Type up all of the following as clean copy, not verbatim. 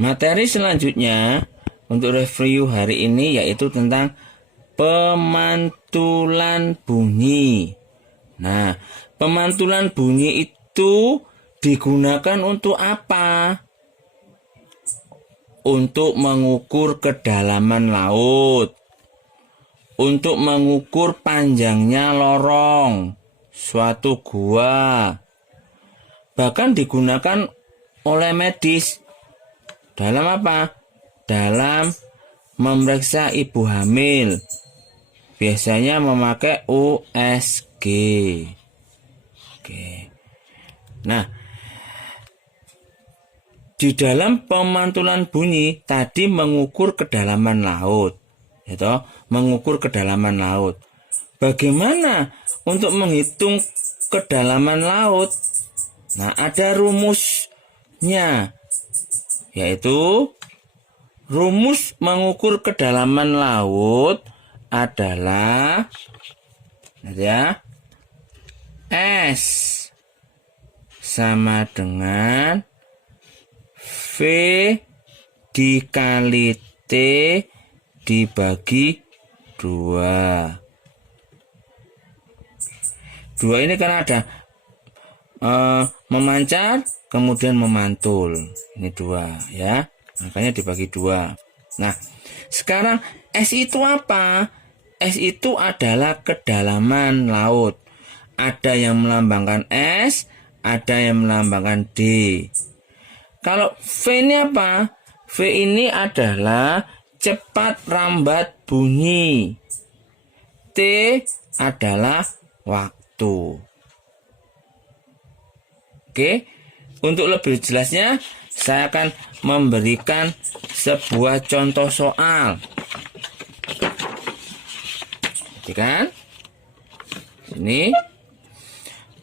Materi selanjutnya untuk review hari ini yaitu tentang pemantulan bunyi. Nah, pemantulan bunyi itu digunakan untuk apa? Untuk mengukur kedalaman laut, untuk mengukur panjangnya lorong suatu gua, bahkan digunakan oleh medis dalam apa? Dalam memeriksa ibu hamil, biasanya memakai USG. Oke. Nah, di dalam pemantulan bunyi tadi mengukur kedalaman laut, gitu, mengukur kedalaman laut. Bagaimana untuk menghitung kedalaman laut? Nah, ada rumusnya, yaitu rumus mengukur kedalaman laut adalah S sama dengan V dikali T dibagi 2. 2 ini karena ada memancar kemudian memantul. Ini 2 ya. Makanya dibagi 2. Nah, sekarang S itu apa? S itu adalah kedalaman laut. Ada yang melambangkan S, ada yang melambangkan D. Kalau V ini apa? V ini adalah cepat rambat bunyi. T adalah waktu. Oke, untuk lebih jelasnya saya akan memberikan sebuah contoh soal. Perhatikan. Ini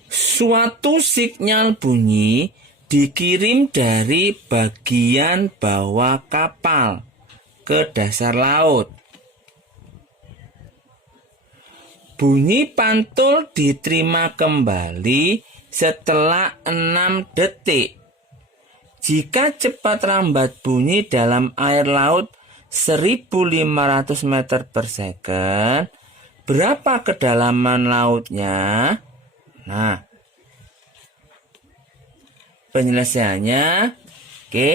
suatu sinyal bunyi dikirim dari bagian bawah kapal ke dasar laut. Bunyi pantul diterima kembali setelah 6 detik. Jika cepat rambat bunyi dalam air laut 1500 meter per second, berapa kedalaman lautnya? Nah, penjelasannya, oke,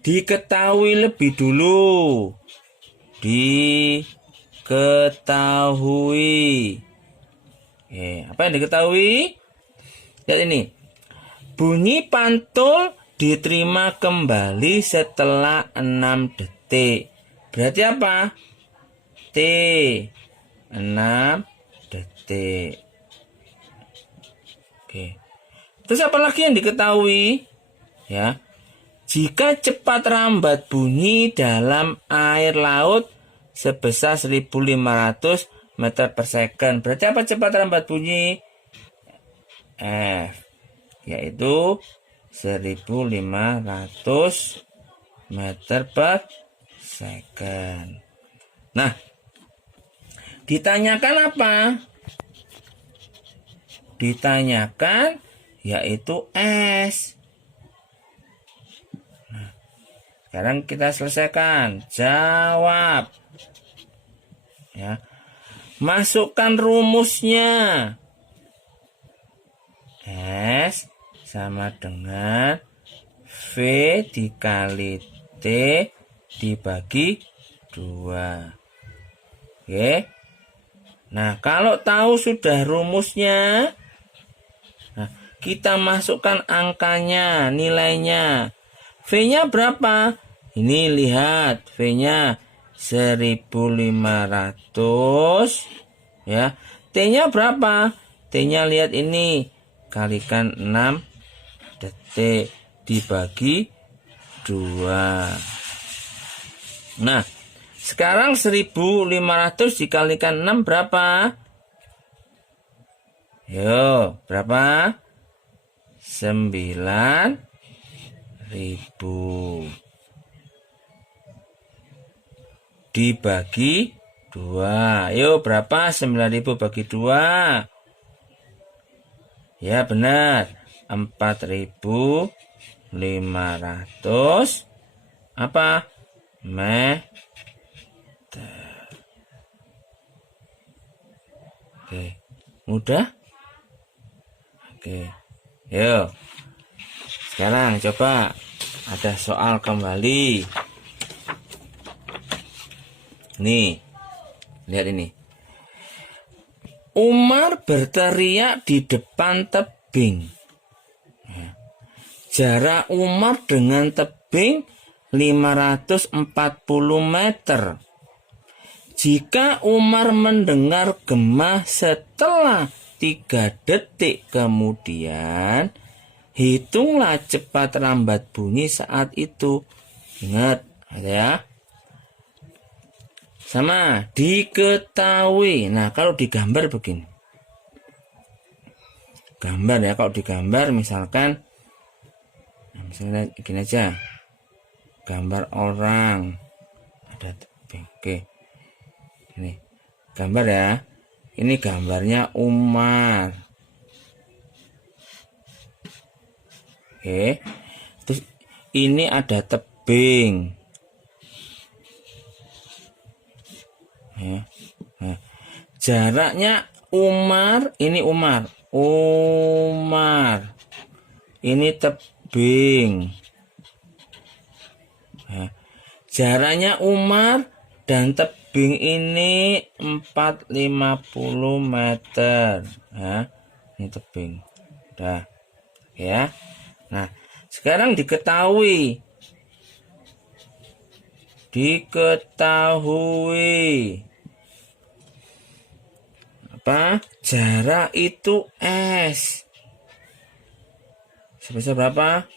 diketahui lebih dulu. Diketahui. Oke, apa yang diketahui? Lihat ini. Bunyi pantul diterima kembali setelah 6 detik. Berarti apa? T 6 detik. Oke. Terus apa lagi yang diketahui? Ya. Jika cepat rambat bunyi dalam air laut sebesar 1500 meter per second. Berarti apa cepat rambat bunyi? F, yaitu 1500 meter per second. Nah, ditanyakan apa? Ditanyakan yaitu S. Nah, sekarang kita selesaikan. Jawab. Ya. Masukkan rumusnya. S sama dengan V dikali T dibagi 2. Oke. Nah, kalau tahu sudah rumusnya, nah, kita masukkan angkanya, nilainya. V-nya berapa? Ini lihat, V-nya 1500 ya. T-nya berapa? T-nya lihat ini, kalikan 6 detik dibagi 2. Nah, sekarang 1500 dikalikan 6 berapa? Yo, berapa? 9.000 dibagi 2. Yo, berapa? 9.000 bagi 2. Ya, benar. 4.000 apa? Meter. Oke, mudah? Oke, yuk. Sekarang coba ada soal kembali. Nih, lihat ini. Umar berteriak di depan tebing. Jarak Umar dengan tebing 540 meter. Jika Umar mendengar gema setelah 3 detik kemudian, hitunglah cepat lambat bunyi saat itu. Ingat ya. Sama, diketahui. Nah, kalau digambar begini. Gambar ya, kalau digambar misalkan, misalnya gini aja. Gambar orang. Ada tebing. Oke. Ini gambar ya. Ini gambarnya Umar. Oke. Terus ini ada tebing. Ya. Nah, jaraknya Umar, ini Umar. Ini tebing. Nah, jaraknya Umar dan tebing ini 450 meter. Nah, ini tebing. Udah. Ya. Nah, sekarang diketahui apa? Jarak itu S. Sebesar berapa?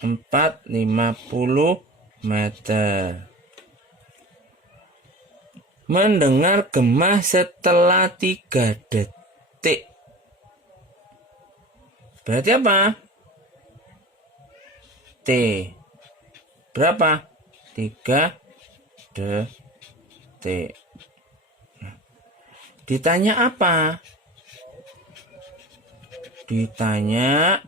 450 meter. Mendengar gema setelah 3 detik. Berarti apa? T. Berapa? 3 detik. Ditanya apa? Ditanya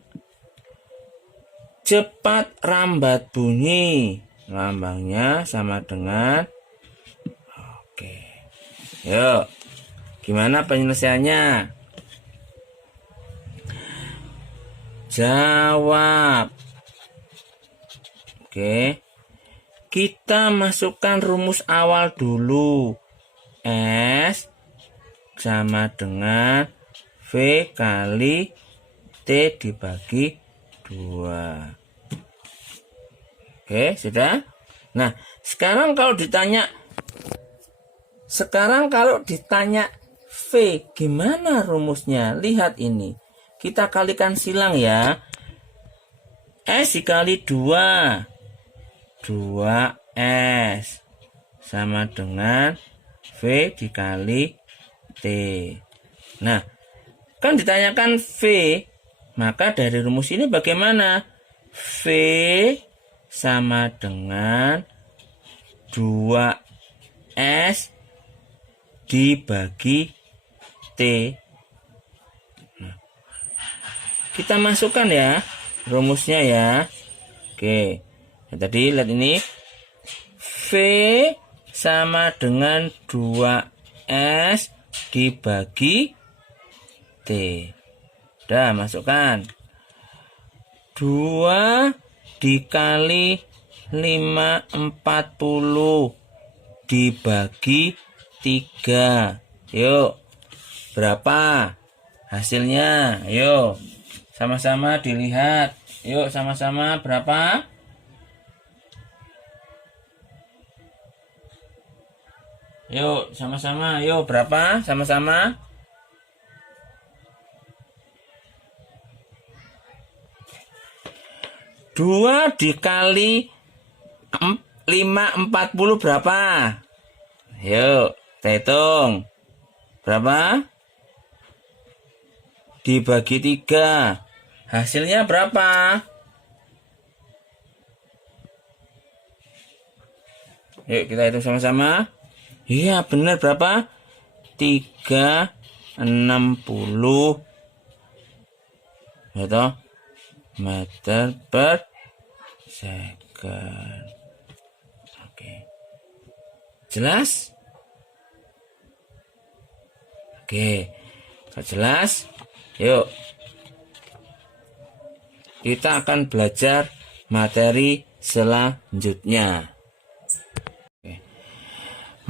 cepat rambat bunyi. Lambangnya sama dengan oke. Yuk. Gimana penyelesaiannya? Jawab. Oke. Kita masukkan rumus awal dulu. S sama dengan V kali T dibagi 2. Oke, sudah? Nah, sekarang kalau ditanya V, gimana rumusnya? Lihat ini. Kita kalikan silang ya. S dikali 2. 2S sama dengan V dikali T. Nah, kan ditanyakan V, maka dari rumus ini bagaimana? V sama dengan 2S dibagi T. Nah, kita masukkan ya rumusnya ya. Oke, nah, tadi lihat ini. V sama dengan 2S dibagi T. Udah, masukkan. 2 dikali 540 dibagi 3. Yuk, berapa hasilnya? Yuk, sama-sama dilihat. Yuk, sama-sama berapa? Yuk, sama-sama. Yuk, berapa? Sama-sama. 2 dikali 540 berapa? Yuk, kita hitung. Berapa? Dibagi 3. Hasilnya berapa? Yuk, kita hitung sama-sama. Iya, benar berapa? 360 meter per second. Oke. Jelas? Oke. Kalau jelas, yuk. Kita akan belajar materi selanjutnya. Oke.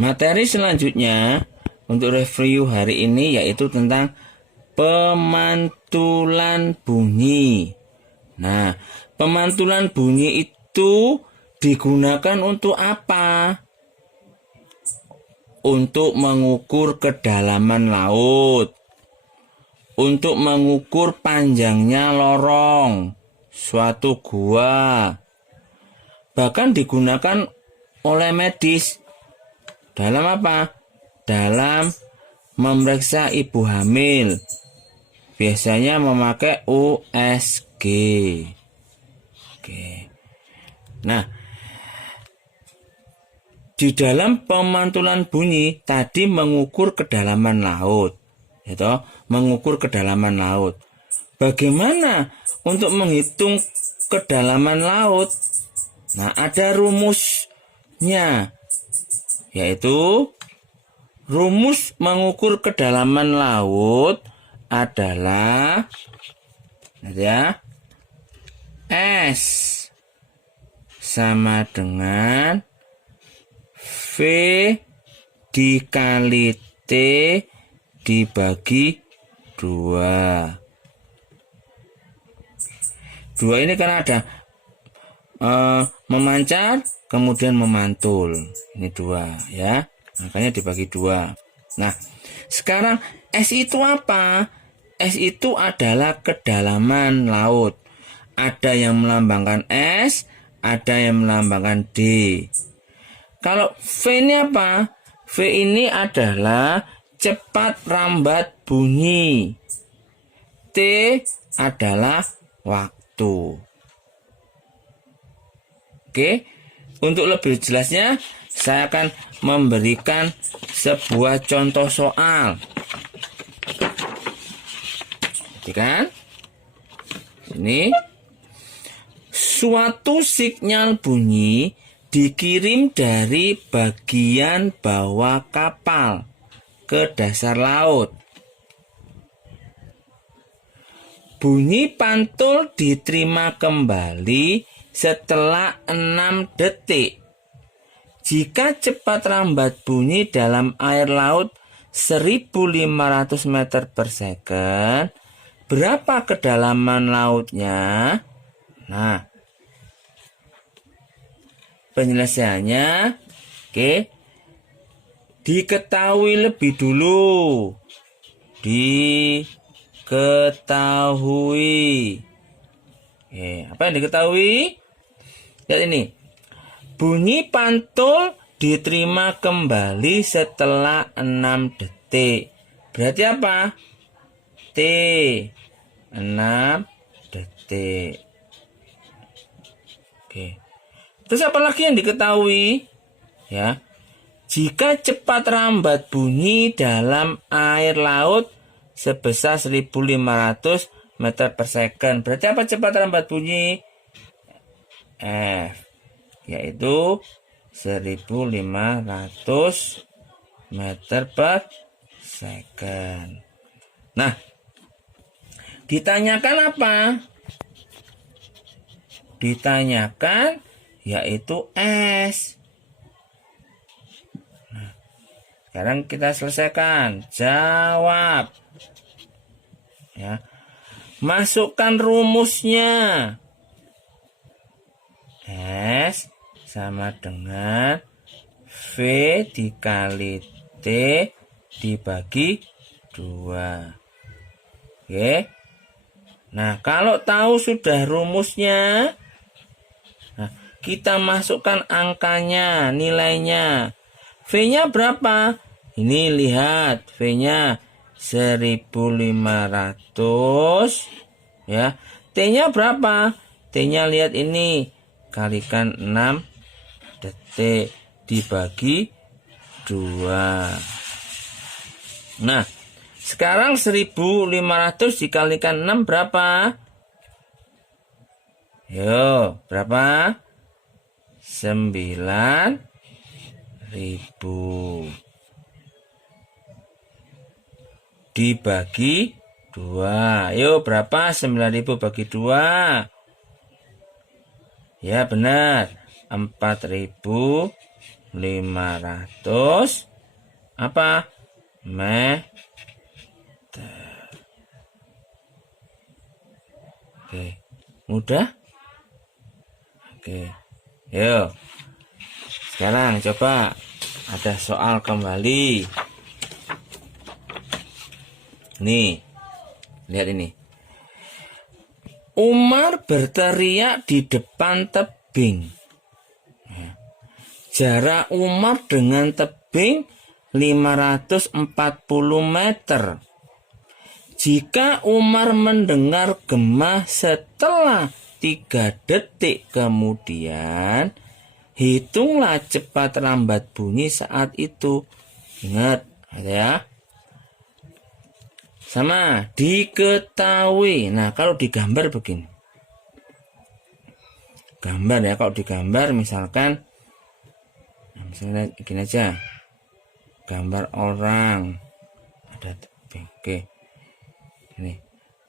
Materi selanjutnya untuk review hari ini yaitu tentang pemantulan bunyi. Nah, pemantulan bunyi itu digunakan untuk apa? Untuk mengukur kedalaman laut, untuk mengukur panjangnya lorong suatu gua, bahkan digunakan oleh medis dalam apa? Dalam memeriksa ibu hamil, biasanya memakai USG. Oke. Nah, di dalam pemantulan bunyi tadi mengukur kedalaman laut, gitu, mengukur kedalaman laut. Bagaimana untuk menghitung kedalaman laut? Nah, ada rumusnya, yaitu rumus mengukur kedalaman laut adalah ya, S sama dengan V dikali T dibagi 2. 2 ini karena ada memancar kemudian memantul. Ini 2 ya. Makanya dibagi 2. Nah, sekarang S itu apa? S itu adalah kedalaman laut. Ada yang melambangkan S, ada yang melambangkan D. Kalau V ini apa? V ini adalah cepat rambat bunyi. T adalah waktu. Oke, untuk lebih jelasnya saya akan memberikan sebuah contoh soal. Kan? Ini suatu sinyal bunyi dikirim dari bagian bawah kapal ke dasar laut. Bunyi pantul diterima kembali setelah 6 detik. Jika cepat rambat bunyi dalam air laut 1500 meter per second, berapa kedalaman lautnya? Nah, penyelesaiannya, oke, diketahui lebih dulu. Diketahui. Oke, apa yang diketahui? Lihat ini. Bunyi pantul diterima kembali setelah 6 detik. Berarti apa? T 6 detik. Oke. Terus apa lagi yang diketahui? Ya. Jika cepat rambat bunyi dalam air laut sebesar 1500 meter per second. Berarti apa cepat rambat bunyi? F, yaitu 1500 meter per second. Nah, ditanyakan apa? Ditanyakan yaitu S. Nah, sekarang kita selesaikan. Jawab. Ya. Masukkan rumusnya. S sama dengan V dikali T dibagi 2. Oke. Nah, kalau tahu sudah rumusnya, nah, kita masukkan angkanya, nilainya. V-nya berapa? Ini lihat, V-nya 1500 ya. T-nya berapa? T-nya lihat ini, kalikan 6 detik dibagi 2. Nah, sekarang 1500 dikalikan 6 berapa? Yo, berapa? 9.000 dibagi 2. Yo, berapa 9.000 bagi 2? Ya, benar. 4.500 apa? Meter. Oke. Mudah? Oke. Yuk. Sekarang coba ada soal kembali. Nih. Lihat ini. Umar berteriak di depan tebing. Jarak Umar dengan tebing 540 meter. Jika Umar mendengar gema setelah 3 detik kemudian, hitunglah cepat lambat bunyi saat itu. Ingat ya. Sama, diketahui. Nah, kalau digambar begini. Gambar ya, kalau digambar misalkan, misalnya gini aja. Gambar orang. Ada tebing. Oke. Ini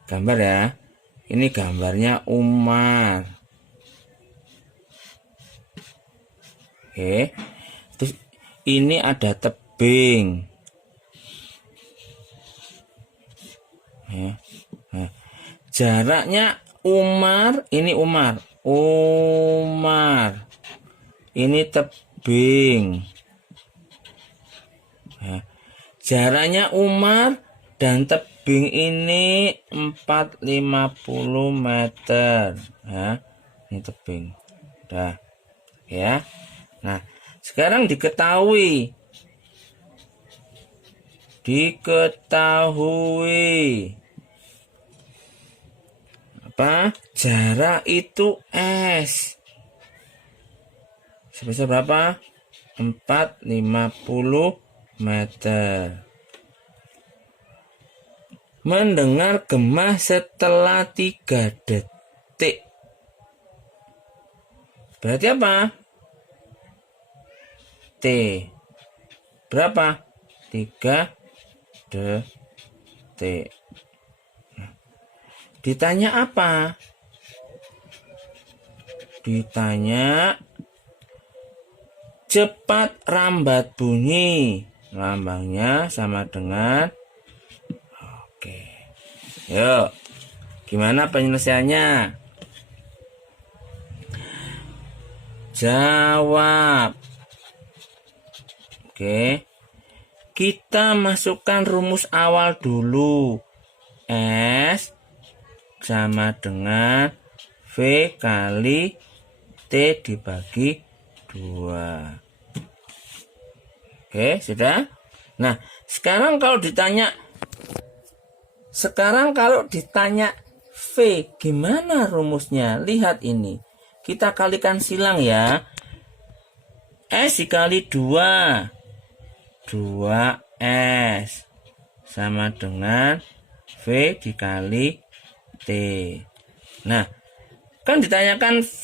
gambar ya. Ini gambarnya Umar. Oke. Terus ini ada tebing. Ya. Nah, jaraknya Umar, ini Umar. Umar. Ini tebing. Ya. Jaraknya Umar dan tebing ini 450 meter. Ya. Ini tebing. Dah. Ya. Nah, sekarang diketahui apa? Jarak itu S. Sebesar berapa? 450 meter. Mendengar gema setelah 3 detik. Berarti apa? T. Berapa? 3 detik. Ditanya apa? Ditanya cepat rambat bunyi. Lambangnya sama dengan oke. Yuk. Gimana penyelesaiannya? Jawab. Oke. Kita masukkan rumus awal dulu. S sama dengan V kali T dibagi 2. Oke, sudah? Nah, sekarang kalau ditanya V, gimana rumusnya? Lihat ini. Kita kalikan silang ya. S dikali 2. 2S sama dengan V dikali T. Nah, kan ditanyakan V,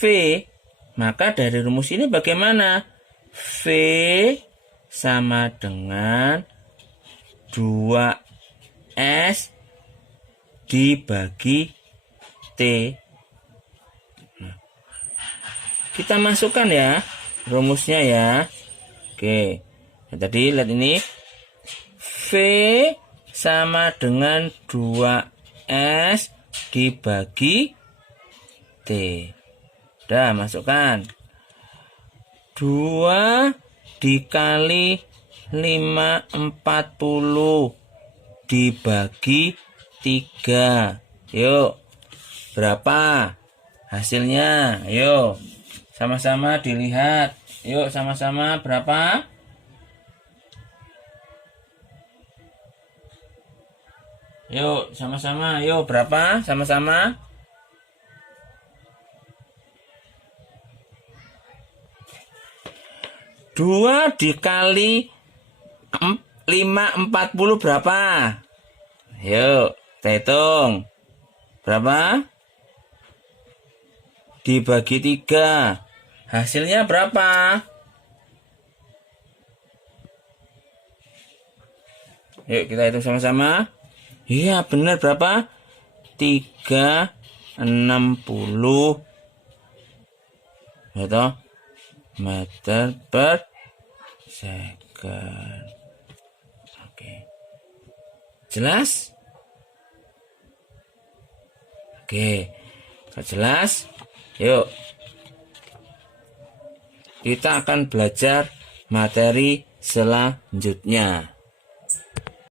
maka dari rumus ini bagaimana? V sama dengan 2S dibagi T. Nah, kita masukkan ya rumusnya ya. Oke. Nah, tadi lihat ini. V sama dengan 2S dibagi T. Udah, masukkan. 2 dikali 540 dibagi 3. Yuk, berapa hasilnya? Yuk, sama-sama dilihat. Yuk, sama-sama berapa? Yuk, sama-sama. Yuk, berapa? Sama-sama. 2 dikali 540 berapa? Yuk, kita hitung. Berapa? dibagi 3. Hasilnya berapa? Yuk kita hitung sama-sama. Iya benar, berapa? 360 ya toh, meter per second. Oke. Jelas? Oke. Kalau jelas, yuk kita akan belajar materi selanjutnya.